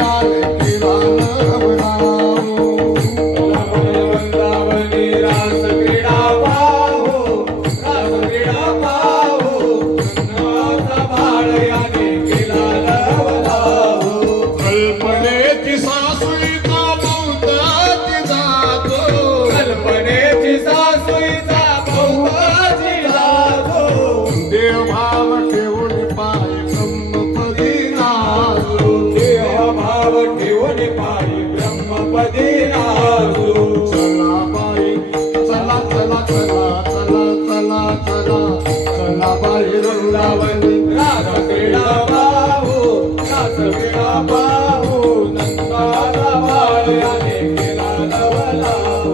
याने केला नवलाऊ वृंदावनी रास क्रीडा पाहो नंदाचा बाळ याने केला लवलाऊ कल्पनेची सासुईचा बहुताची जातो कल्पनेची सासूईचा बहुताची लाजो देवभाव ठेवून पाय ब्रह्मपदी नाजो देहभाव ठेवून पायी ब्रह्मपदी राजो चला बाई चला चला चला चला चला चला चला बाई वृंदावनी रास क्रीडा पाहू नंदाचा बाळ याने केला लवलाऊ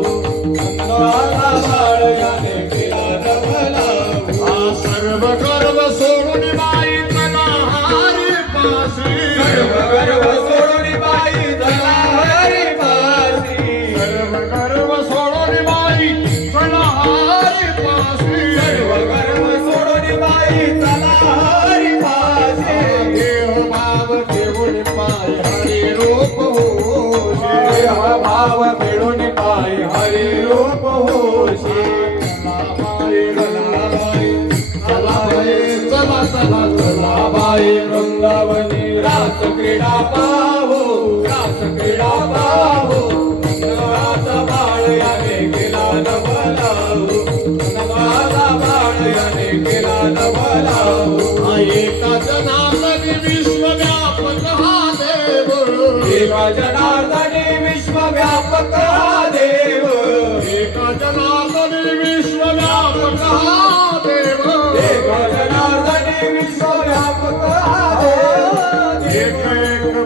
नंदाचा बाळ याने केला लवलाऊ हा सर्व गर्व सोडून बाई चला हारी पाशी सर्व गर्व सोडून बाई चला हरी पाशी सर्व गर्व सोडून बाई चला हारी पाशी सर्व गर्व सोडून बाई चला हरी पाशी देवभाव ठेवून पाय हरी रूप होशी भाव मिळून पाय हरी रूप होशी चला बाई वृंदावनी रास क्रीडा पाहो नंदाचा बाळ याने केला लवलाऊ नंदाचा बाळ याने केला लवलाऊ एका जनार्दनी विश्वव्यापक हा देव एका जनार्दनी विश्वव्यापक हा देव एका जनार्दनी विश्वव्यापक हा देव एका जनार्दनी विश्वव्यापक हा देव एक एक